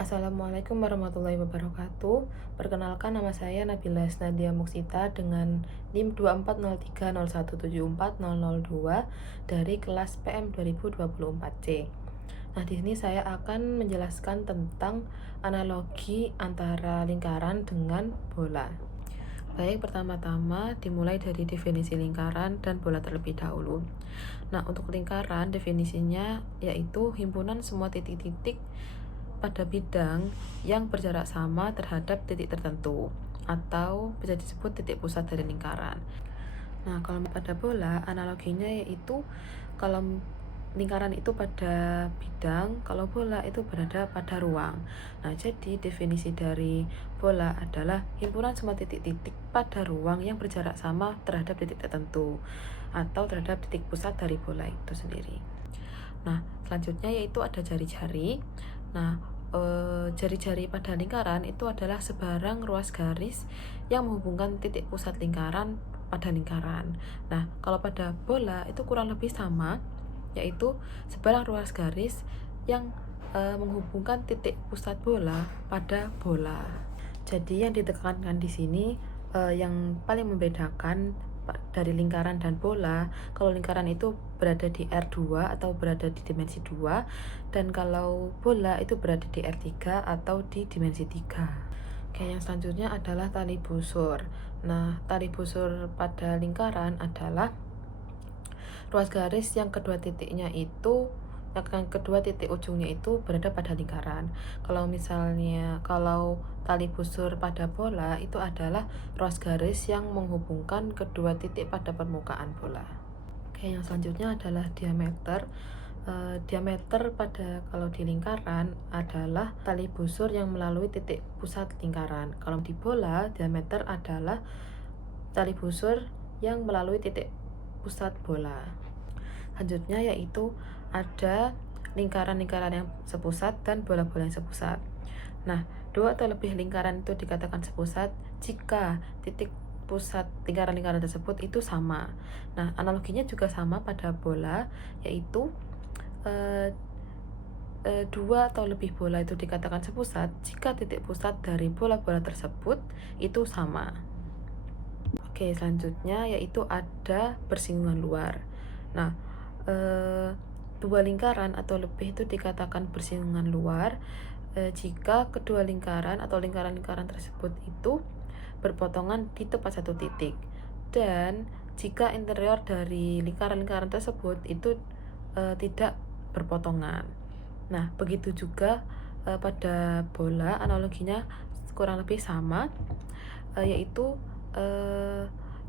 Assalamualaikum warahmatullahi wabarakatuh. Perkenalkan, nama saya Nabila Nadia Muksita dengan NIM 24030174002 dari kelas PM 2024C. Nah, di sini saya akan menjelaskan tentang analogi antara lingkaran dengan bola. Baik, pertama-tama dimulai dari definisi lingkaran dan bola terlebih dahulu. Nah, untuk lingkaran definisinya yaitu himpunan semua titik-titik pada bidang yang berjarak sama terhadap titik tertentu, atau bisa disebut titik pusat dari lingkaran. Nah, kalau pada bola, analoginya yaitu kalau lingkaran itu pada bidang, kalau bola itu berada pada ruang. Nah, jadi definisi dari bola adalah himpunan semua titik-titik pada ruang yang berjarak sama terhadap titik tertentu, atau terhadap titik pusat dari bola itu sendiri. Nah, selanjutnya yaitu ada jari-jari. Nah, jari-jari pada lingkaran itu adalah sebarang ruas garis yang menghubungkan titik pusat lingkaran pada lingkaran. Nah, kalau pada bola itu kurang lebih sama, yaitu sebarang ruas garis yang menghubungkan titik pusat bola pada bola. Jadi yang ditekankan di sini yang paling membedakan dari lingkaran dan bola, kalau lingkaran itu berada di R2 atau berada di dimensi 2, dan kalau bola itu berada di R3 atau di dimensi 3. Oke, yang selanjutnya adalah tali busur. Nah, tali busur pada lingkaran adalah ruas garis yang kedua titiknya itu, yang kedua titik ujungnya itu berada pada lingkaran. Kalau tali busur pada bola itu adalah ruas garis yang menghubungkan kedua titik pada permukaan bola. Oke, yang selanjutnya adalah diameter. Diameter pada kalau di lingkaran adalah tali busur yang melalui titik pusat lingkaran. Kalau di bola, diameter adalah tali busur yang melalui titik pusat bola. Selanjutnya yaitu ada lingkaran-lingkaran yang sepusat dan bola-bola yang sepusat. Nah, dua atau lebih lingkaran itu dikatakan sepusat jika titik pusat lingkaran-lingkaran tersebut itu sama. Nah, analoginya juga sama pada bola, yaitu dua atau lebih bola itu dikatakan sepusat jika titik pusat dari bola-bola tersebut itu sama. Oke, selanjutnya yaitu ada bersinggungan luar. Nah, dua lingkaran atau lebih itu dikatakan bersinggungan luar jika kedua lingkaran atau lingkaran-lingkaran tersebut itu berpotongan di tepat satu titik, dan jika interior dari lingkaran-lingkaran tersebut itu tidak berpotongan. Nah, begitu juga pada bola, analoginya kurang lebih sama, yaitu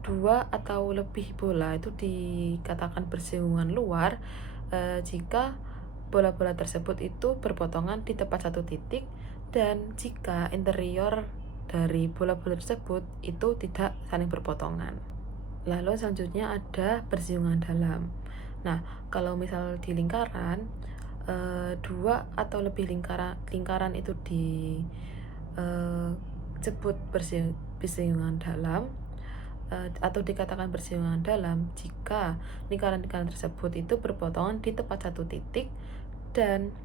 dua atau lebih bola itu dikatakan bersinggungan luar jika bola-bola tersebut itu berpotongan di tepat satu titik, dan jika interior dari bola-bola tersebut itu tidak saling berpotongan. Lalu selanjutnya ada bersinggungan dalam. Nah, kalau misal di lingkaran, dua atau lebih lingkaran itu disebut bersinggungan dalam, atau dikatakan bersinggungan dalam jika lingkaran-lingkaran tersebut itu berpotongan di tepat satu titik, dan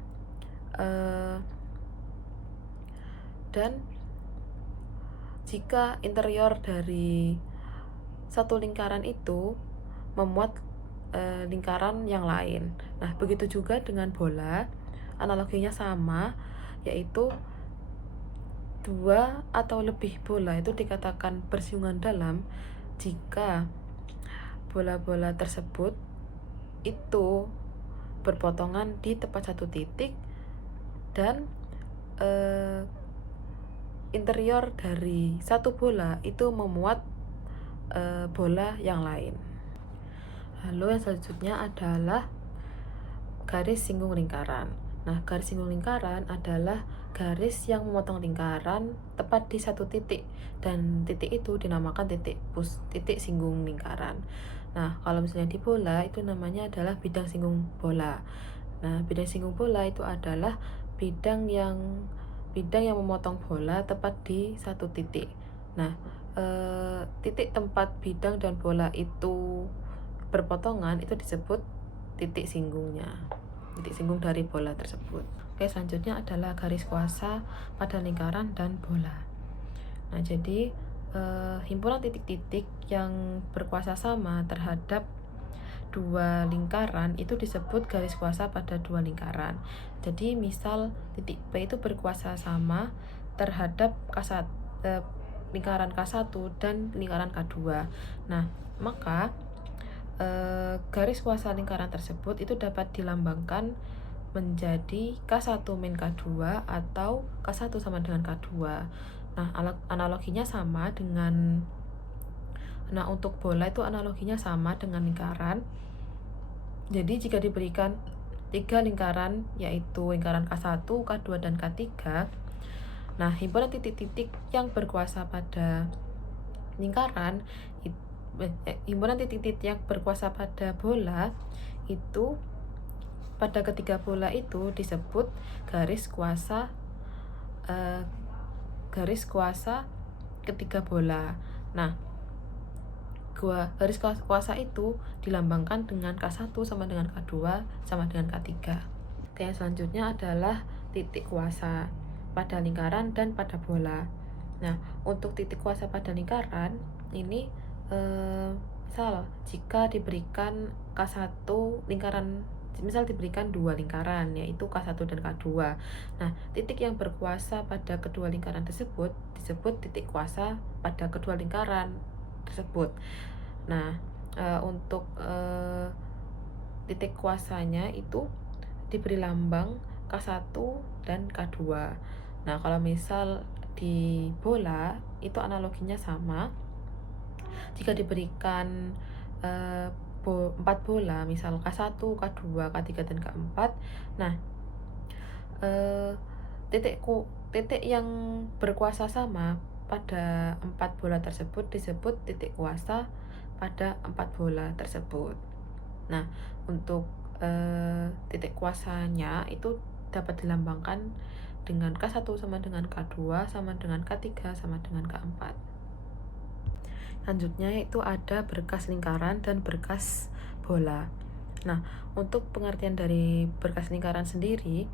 jika interior dari satu lingkaran itu memuat lingkaran yang lain. Nah, begitu juga dengan bola, analoginya sama, yaitu dua atau lebih bola itu dikatakan bersinggungan dalam jika bola-bola tersebut itu berpotongan di tepat satu titik, dan interior dari satu bola itu memuat bola yang lain. Lalu yang selanjutnya adalah garis singgung lingkaran. Nah, garis singgung lingkaran adalah garis yang memotong lingkaran tepat di satu titik, dan titik itu dinamakan titik singgung lingkaran. Nah, kalau misalnya di bola itu namanya adalah bidang singgung bola. Nah, bidang singgung bola itu adalah bidang yang memotong bola tepat di satu titik. Nah, titik tempat bidang dan bola itu berpotongan itu disebut titik singgungnya, titik singgung dari bola tersebut. Oke, selanjutnya adalah garis kuasa pada lingkaran dan bola. Nah, jadi himpunan titik-titik yang berkuasa sama terhadap dua lingkaran itu disebut garis kuasa pada dua lingkaran. Jadi misal titik P itu berkuasa sama terhadap lingkaran K1 dan lingkaran K2. Nah, maka garis kuasa lingkaran tersebut itu dapat dilambangkan menjadi K1 min K2 atau K1 sama dengan K2. Nah, analoginya sama dengan untuk bola itu analoginya sama dengan lingkaran. Jadi jika diberikan 3 lingkaran, yaitu lingkaran K1, K2, dan K3, nah himpunan titik-titik yang berkuasa pada lingkaran, himpunan titik-titik yang berkuasa pada bola itu pada ketiga bola itu disebut garis kuasa ketiga bola. Nah, garis kuasa itu dilambangkan dengan K1 sama dengan K2 sama dengan K3. Oke, yang selanjutnya adalah titik kuasa pada lingkaran dan pada bola. Nah, untuk titik kuasa pada lingkaran ini misal jika diberikan K1 lingkaran, misal diberikan 2 lingkaran yaitu K1 dan K2. Nah, titik yang berkuasa pada kedua lingkaran tersebut disebut titik kuasa pada kedua lingkaran tersebut. Nah, untuk titik kuasanya itu diberi lambang K1 dan K2. Nah, kalau misal di bola itu analoginya sama. Jika diberikan 4 bola, misal K1, K2, K3, dan K4, nah titik yang berkuasa sama pada 4 bola tersebut disebut titik kuasa pada 4 bola tersebut. Nah, untuk titik kuasanya itu dapat dilambangkan dengan K1 sama dengan K2 sama dengan K3 sama dengan K4. Selanjutnya itu ada berkas lingkaran dan berkas bola. Nah, untuk pengertian dari berkas lingkaran sendiri,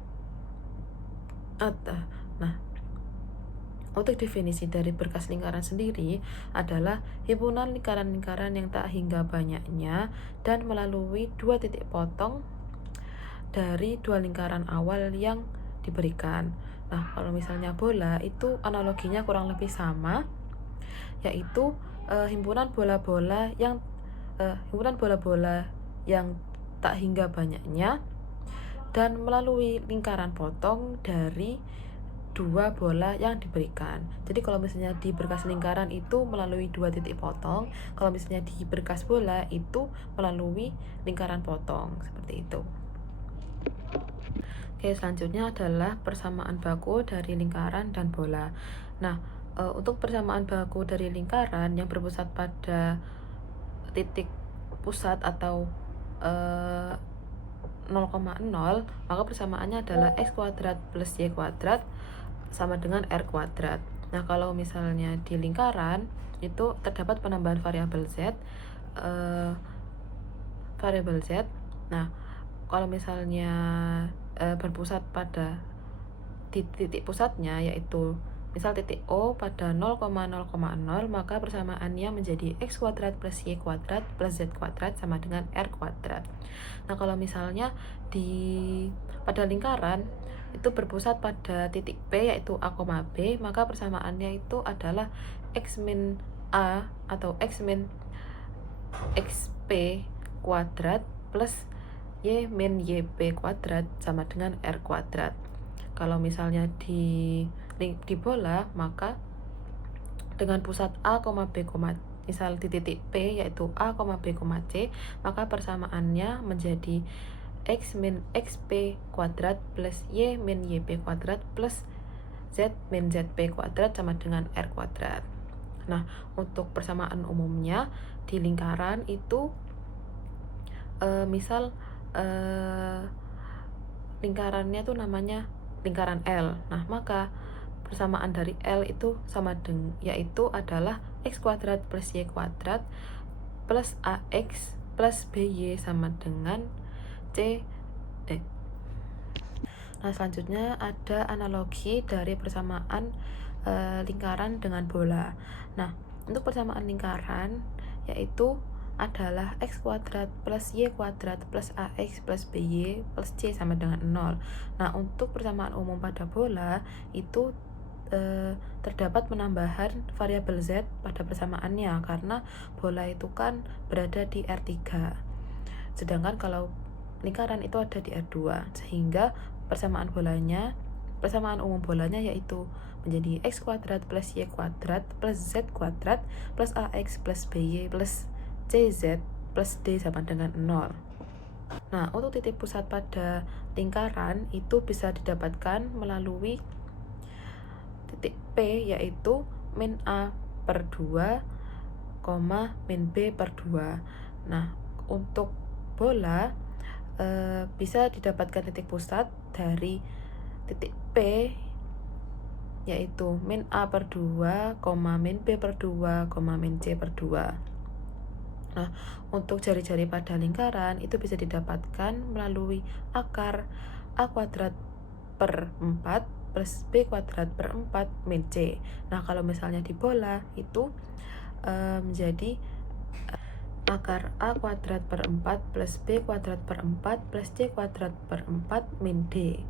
untuk definisi dari berkas lingkaran sendiri adalah himpunan lingkaran-lingkaran yang tak hingga banyaknya dan melalui 2 titik potong dari 2 lingkaran awal yang diberikan. Nah, kalau misalnya bola itu analoginya kurang lebih sama, yaitu himpunan bola-bola yang tak hingga banyaknya dan melalui lingkaran potong dari 2 bola yang diberikan. Jadi kalau misalnya di berkas lingkaran itu melalui 2 titik potong, kalau misalnya di berkas bola itu melalui lingkaran potong, seperti itu. Oke, selanjutnya adalah persamaan baku dari lingkaran dan bola. Nah, untuk persamaan baku dari lingkaran yang berpusat pada titik pusat atau 0,0, maka persamaannya adalah x kuadrat plus y kuadrat sama dengan R kuadrat. Nah, kalau misalnya di lingkaran itu terdapat penambahan variabel Z. Nah, kalau misalnya berpusat pada titik pusatnya yaitu misal titik O pada 0,0,0, maka persamaannya menjadi x kuadrat plus y kuadrat plus z kuadrat sama dengan R kuadrat. Nah, kalau misalnya pada lingkaran itu berpusat pada titik P yaitu A, B, maka persamaannya itu adalah x min A atau x min xp kuadrat plus y min yp kuadrat sama dengan R kuadrat. Kalau misalnya di bola, maka dengan pusat A, B, misal di titik P yaitu A, B, C, maka persamaannya menjadi x min xp kuadrat plus y min yp kuadrat plus z min zp kuadrat sama dengan R kuadrat. Nah, untuk persamaan umumnya di lingkaran itu misal lingkarannya tuh namanya lingkaran L. Nah, maka persamaan dari L itu sama dengan yaitu adalah x kuadrat plus y kuadrat plus ax plus by sama dengan Nah, selanjutnya ada analogi dari persamaan lingkaran dengan bola. Nah, untuk persamaan lingkaran yaitu adalah x kuadrat plus y kuadrat plus ax plus by plus c sama dengan 0. Nah, untuk persamaan umum pada bola itu terdapat penambahan variabel z pada persamaannya karena bola itu kan berada di R3. Sedangkan kalau lingkaran itu ada di R2, sehingga persamaan umum bolanya yaitu menjadi x kuadrat plus y kuadrat plus z kuadrat plus ax plus by plus cz plus d sama dengan 0. Nah, untuk titik pusat pada lingkaran itu bisa didapatkan melalui titik P, yaitu min A per 2, min B per 2. Nah, untuk bola bisa didapatkan titik pusat dari titik P, yaitu min A per 2, min B per 2, min C per 2. Nah, untuk jari-jari pada lingkaran itu bisa didapatkan melalui akar A kuadrat per 4 plus B kuadrat per 4 min C. Nah, kalau misalnya di bola itu menjadi akar A kuadrat per 4 plus B kuadrat per 4 plus C kuadrat per 4 min D.